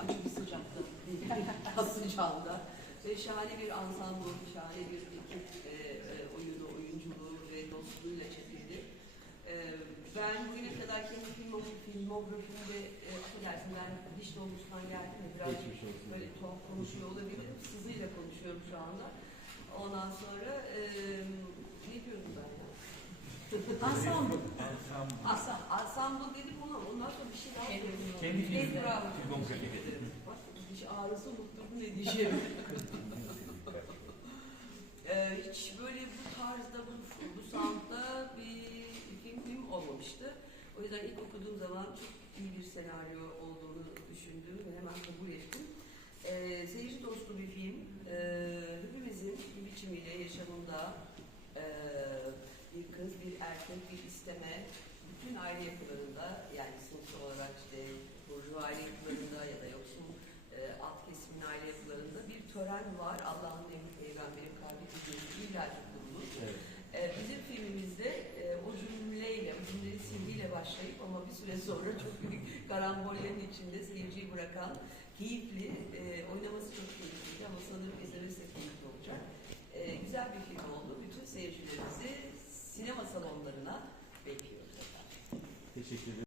acı bir sıcaklık sıcakta, sıcağında ve şahane bir ansambul, şahane bir ekip e, oyunu, oyunculuğu ve dostluğuyla çekildi. E, ben bugüne kadar kendi filmografimde, e, affedersin ben diş dolmuştan geldim de birazcık böyle tuhaf konuşuyor olabilirim. Sızıyla konuşuyorum şu anda. Ondan sonra e, Ensemble. Asa, ensemble dedim ama ondan sonra bir şey daha söyledim. kendi ederim. Bak diş ağrısı ne diyeceğim. Ee, hiç böyle bu tarzda, bu, bu soundda bir film, film olmamıştı. O yüzden ilk okuduğum zaman çok iyi bir senaryo olduğunu düşündüm ve hemen kabul ettim. Ee, seyirci dostu bir film. Ee, hepimizin bir biçimiyle yaşamında ee, bir kız, bir erkek, bir isteme, bütün aile yapılarında yani sınıf olarak işte burjuva aile yapılarında ya da yoksul e, alt kesimin aile yapılarında bir tören var. Allah'ın emri peygamberin kalbi illa ki kurulur. Evet. E, bizim filmimizde e, o cümleyle, o cümleyi silgiyle başlayıp ama bir süre sonra çok büyük karambollerin içinde seyirciyi bırakan, keyifli, e, oynaması çok Teşekkür ederim.